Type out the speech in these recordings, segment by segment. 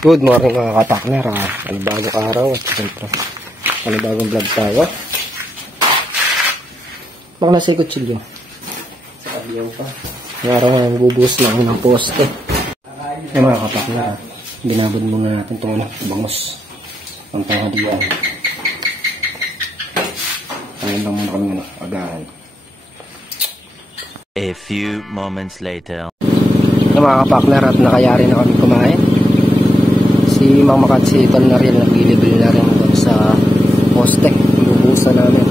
Good morning mga katakner, panibagong araw at siyempre panibagong vlog tayo. Baka nasa kutsilyo sa kabiyaw pa. Yung araw ngayon bubuhos na ako ng poste. Ay mga katakner, binabad muna natin itong bangos ang tanghalian. Kain lang muna kami agahan. A few moments later. Mga katakner, at nakayari na kami kumain. Si Mang Makatsitol na rin, naglilibil na rin doon sa poste, bubuhusan namin.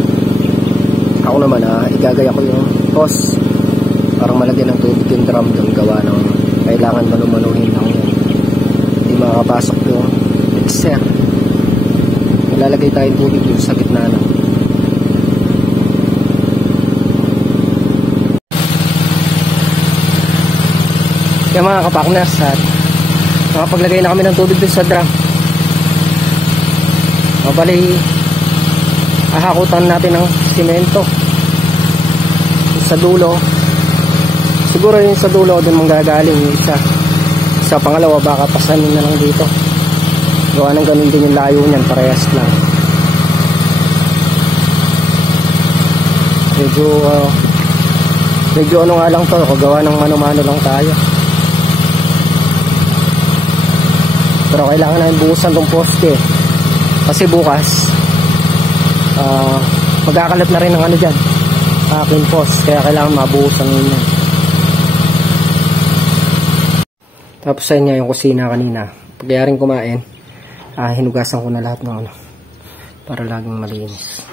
Ako naman, igagaya ko yung hose, parang malagyan ng tubig yung drum doon, gawa ng kailangan manumanuhin lang yun. Hindi makapasok yung mixer. Ilalagay tayong tubig yung sa gitna na. Kaya mga kapakners, at nakapaglagay na kami ng tubig dun sa drum. Bali, ahakutan natin ng simento sa dulo. Siguro yung sa dulo dun manggagaling yung isa. Sa pangalawa baka pasanin na lang dito. Gawa ng ganun din yung layo niyan, parehas lang. Medyo ano nga lang to, gawa ng mano-mano lang tayo. Pero kailangan namin buhusan tong poste kasi bukas magkakalat na rin ng ano dyan, aking post, kaya kailangan mabuhusan yun yan. Tapos sa inyo yung kusina kanina, pagyaring kumain, hinugasan ko na lahat ng ano para laging malinis.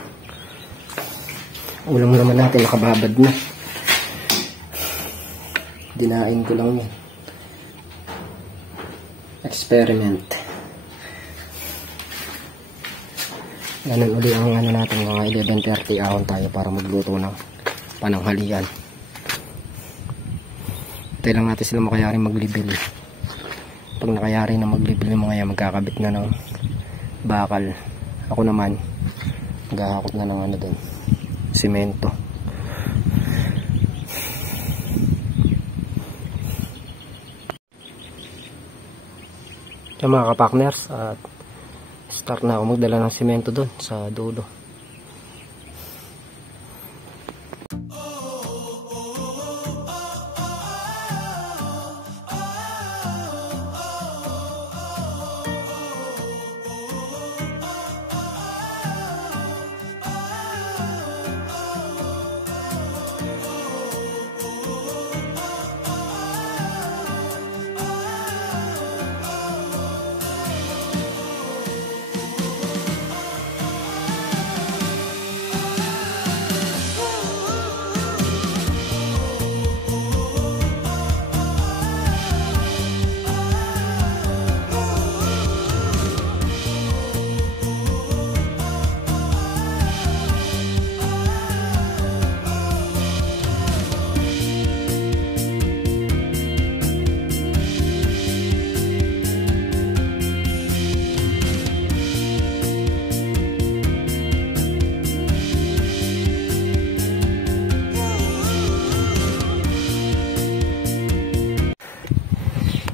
Ulam naman natin nakababad na, dinain ko lang yan. Experiment. Ganun uli ang ano natin, mga 11:30 ahon tayo para magluto ng pananghalian. Hintay lang natin sila makayari maglibil. Pag nakayari na maglibil yung mga yan, magkakabit na ng bakal. Ako naman maghahakot na ng ano dun, simento. Yung mga kapakners, at start na ako magdala ng simento doon sa dulo.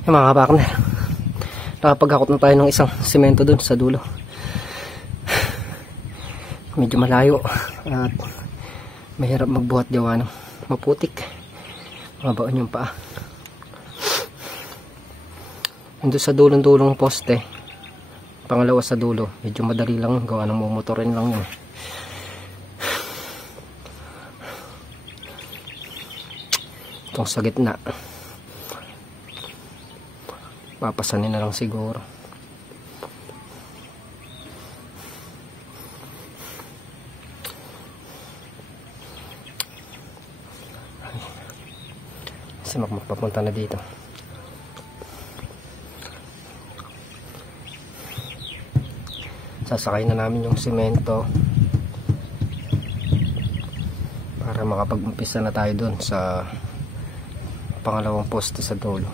Yung mga kapakner, nakapaghakot na tayo ng isang simento dun sa dulo. Medyo malayo at mahirap magbuhat gawa ng maputik, mabaon yung paa. Doon sa dulong-dulong poste, pangalawa sa dulo, medyo madali lang gawa ng mumotorin lang yun. Itong sa gitna, papasanin na lang siguro. Kasi magpapunta na dito. Sasakay na namin yung simento para makapag-umpisa na tayo dun sa pangalawang poste sa dulo.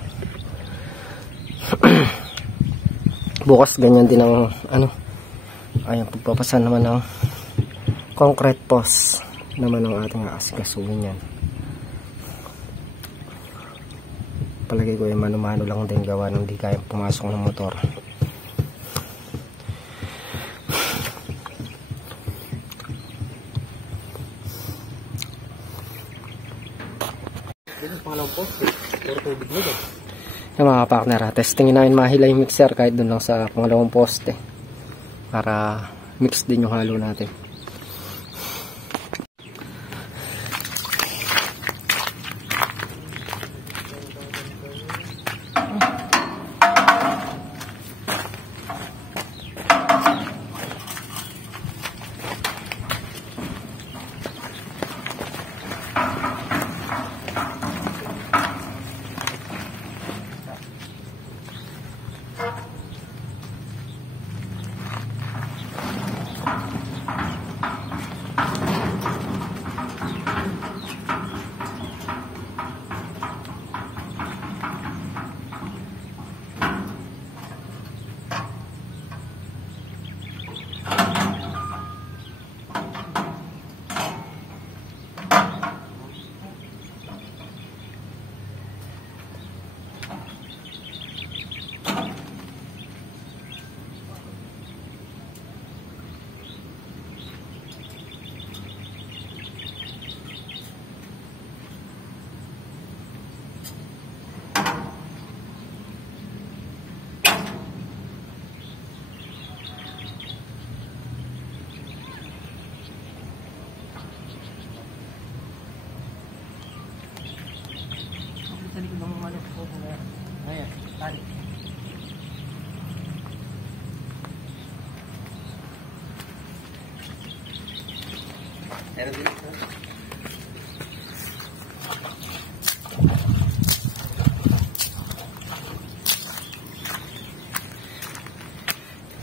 Bukas ganyan din ang ano, ayun, pagpapasan naman ng concrete post naman ang ating aasikasuhin yan. Palagay ko yung mano-mano lang din gawa nung di kayang pumasok ng motor. Yung mga partner, testingin namin mahila yung mixer kahit dun lang sa pangalawang poste para mix din yung halo natin.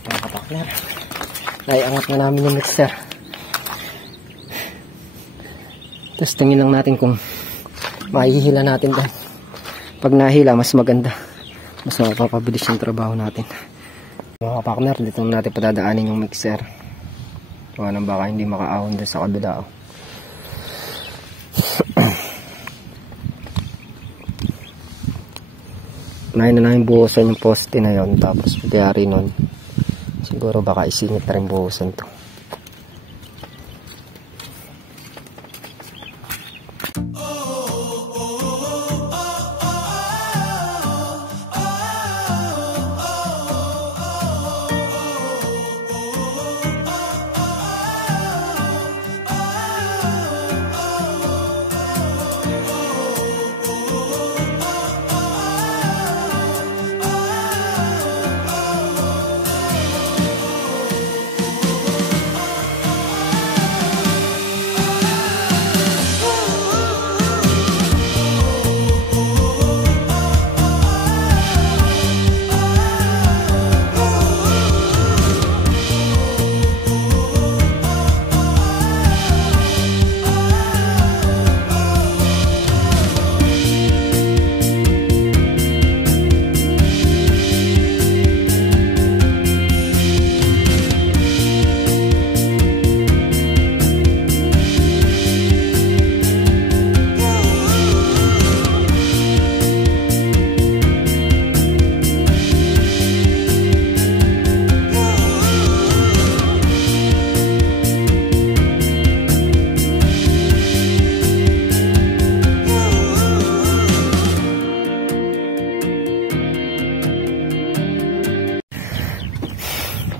Mga kapakner, naiangat na namin yung mixer. Testingin lang natin kung mahihila natin dahil pag nahila mas maganda, mas mapapabilis yung trabaho natin. Mga kapakner, dito natin patadaanin yung mixer. Kung anong baka hindi makaahon dun sa kabila. Unahin na namin buhusan yung poste na yon, tapos pagkayari nun siguro baka isingit na rin buhusan to.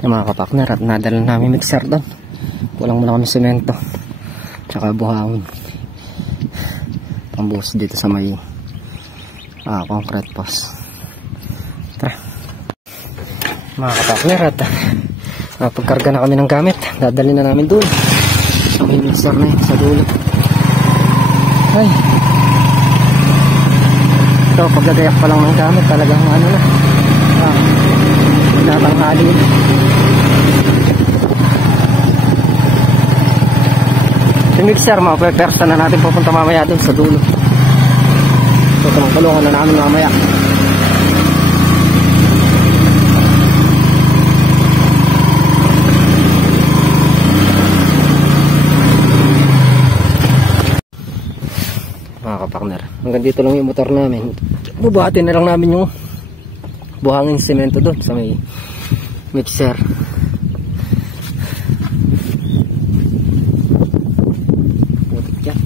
Yung mga kapakner, at nadala namin mixer doon. Kulang muna kami semento tsaka buhangin pambuhos dito sa may concrete post. Tara mga kapakner, at pagkarga na kami ng gamit, dadalhin na namin doon sa may mixer na yun sa dulo. Ay, ito paglagayak pa lang ng gamit talagang ano na, natanghali na. Yung mixer, mapapersa na natin pupunta mamaya dun sa dulo. So, tulungan na namin mamaya. Mga kapakner, ang hanggang dito lang yung motor namin. Bubuhatin na lang namin yung buhangin semento doon sa may mixer. Putik yan.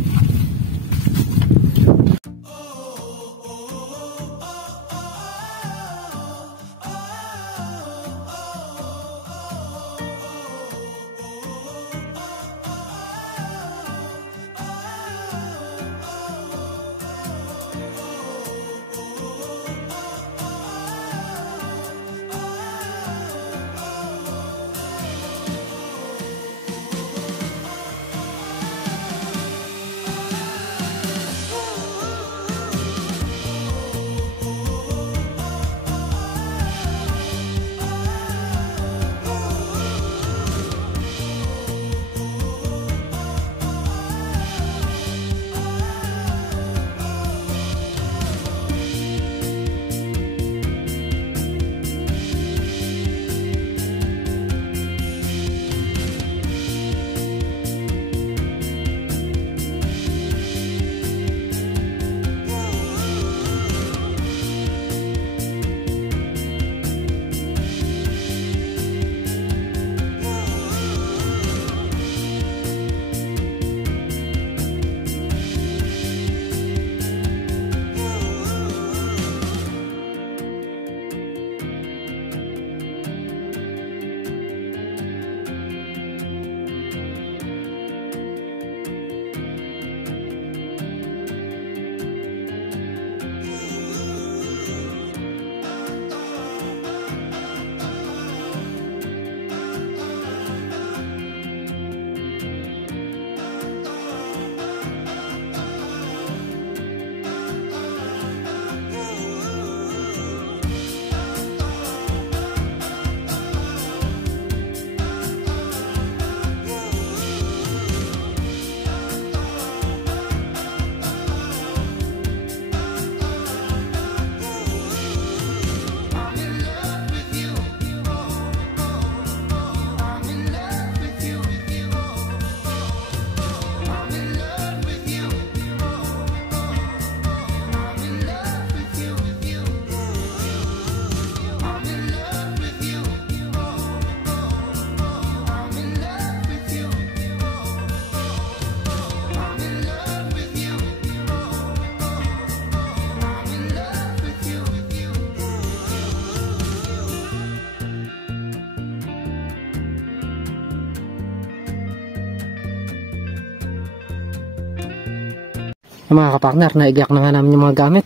Mga kapartner, naigiyak na nga namin yung mga gamit.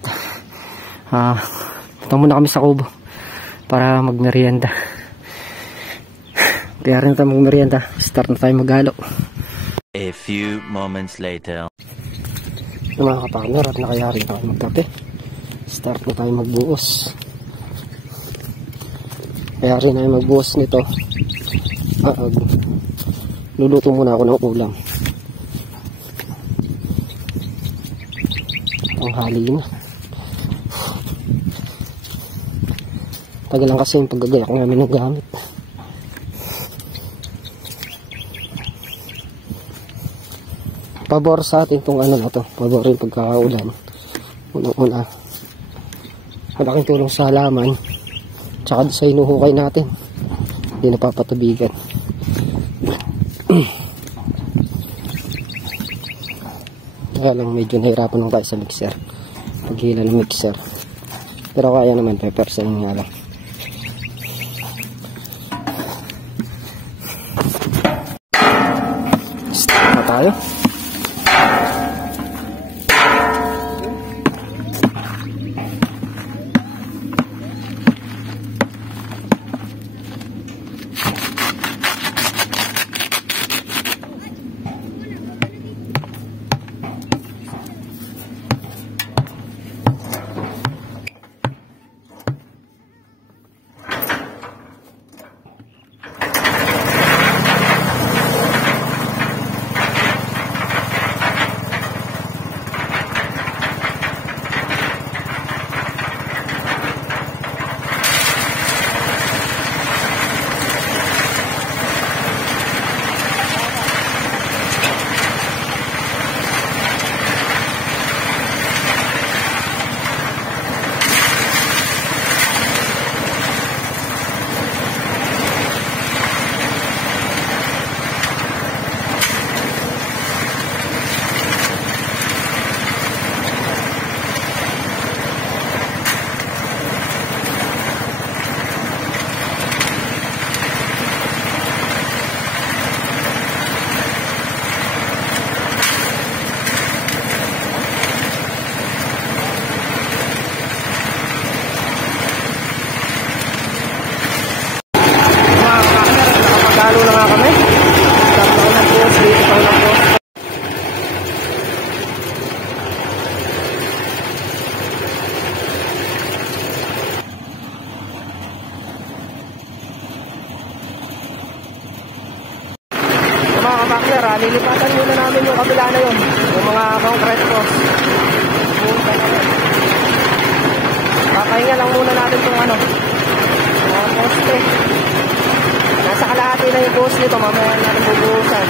Punta muna kami sa kubo para magmerienda. Kaya rin tayo magmerienda. Start na tayo maghalo. A few moments later. Mga kapartner, at nakayari na tayo magkape. Start na tayo magbuos. Kaya rin tayo magbuos nito. Luluto muna ako ng ulam. Ang hali na. Tagal lang kasi yung paggagayak namin ng gamit. Pabor sa atin itong ano na to. Pabor yung pagkakaulan. Unang-una. Malaking tulong sa halaman. Tsaka sa inuhukay natin. Hindi napapatubigan. Kaya lang medyo nahirapan lang tayo sa mixer. Paghila ng mixer. Pero kaya naman, pepersahin nga lang. Start na tayo. kapakner, lilipatan muna namin yung kabila na yun. Yung mga concrete post. Papahinga lang muna natin itong ano, poste. Nasa kalahati na yung post nito, mamaya natin bubuhusan.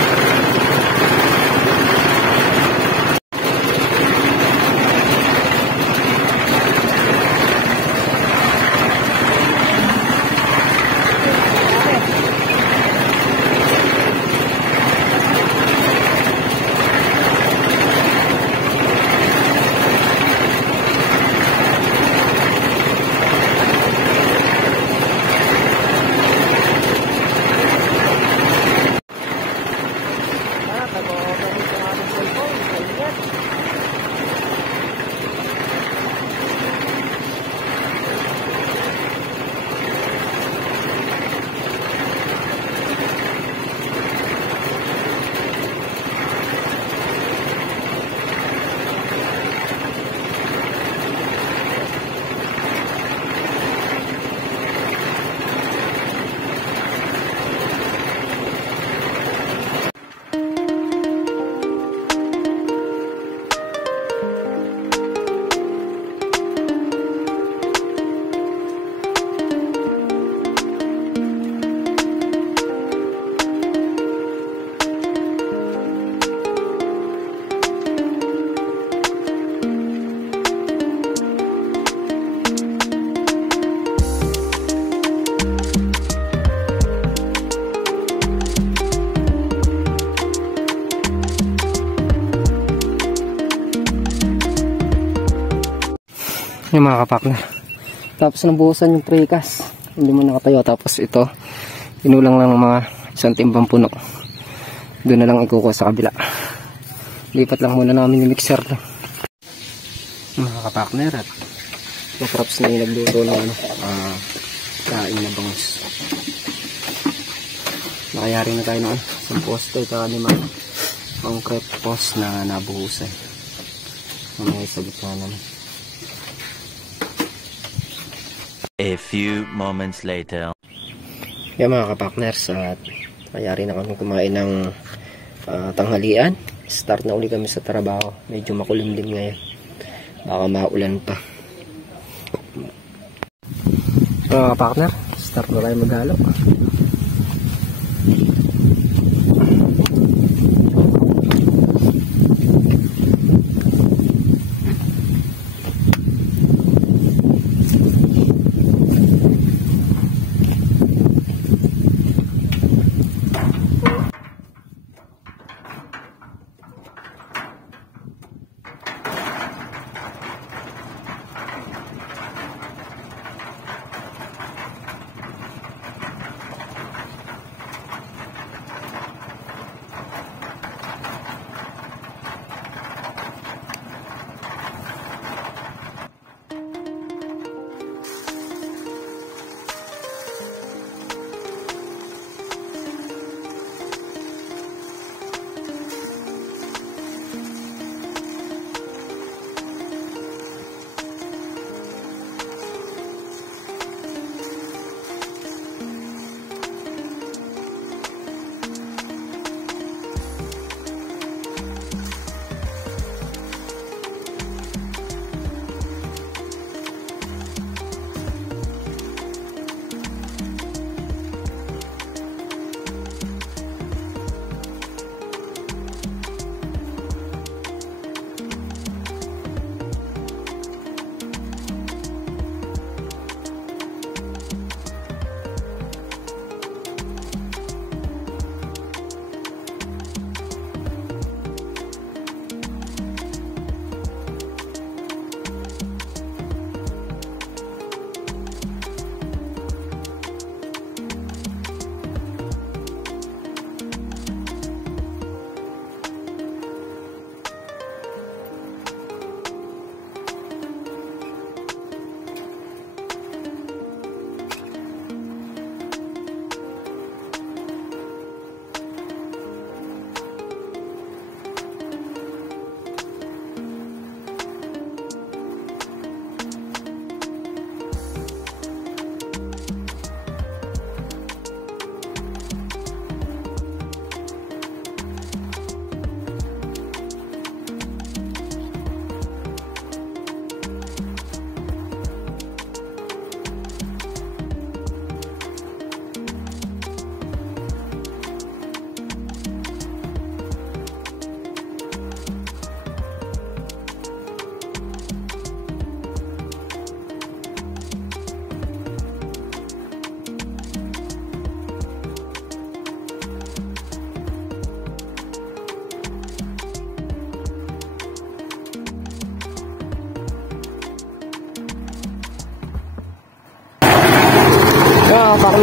Yung mga kapakner. Tapos nabuhusan yung precast. Hindi mo nakatayo. Tapos ito, inulang lang mga isang timbang puno. Doon na lang ikukuha sa kabila. Lipat lang muna namin yung mixer. Mga kapakner, at yung props na yung nagluto ng ano, kain na bangus. Nakayari na tayo ng isang poste. Ito mga concrete post na nabuhusan. Mamaya sa gitna naman. A few moments later. Yan mga kapakners, at mayari na kami kumain ng tanghalian. Start na uli kami sa trabaho. Medyo makulimlim ngayon. Baka maulan pa. Mga kapakner, start na tayo maghalo.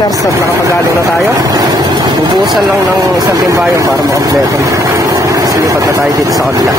partners at nakapagaling na tayo. Bubuhusan lang ng isang timbayan para makompleto. Silipat na tayo dito sa kabila.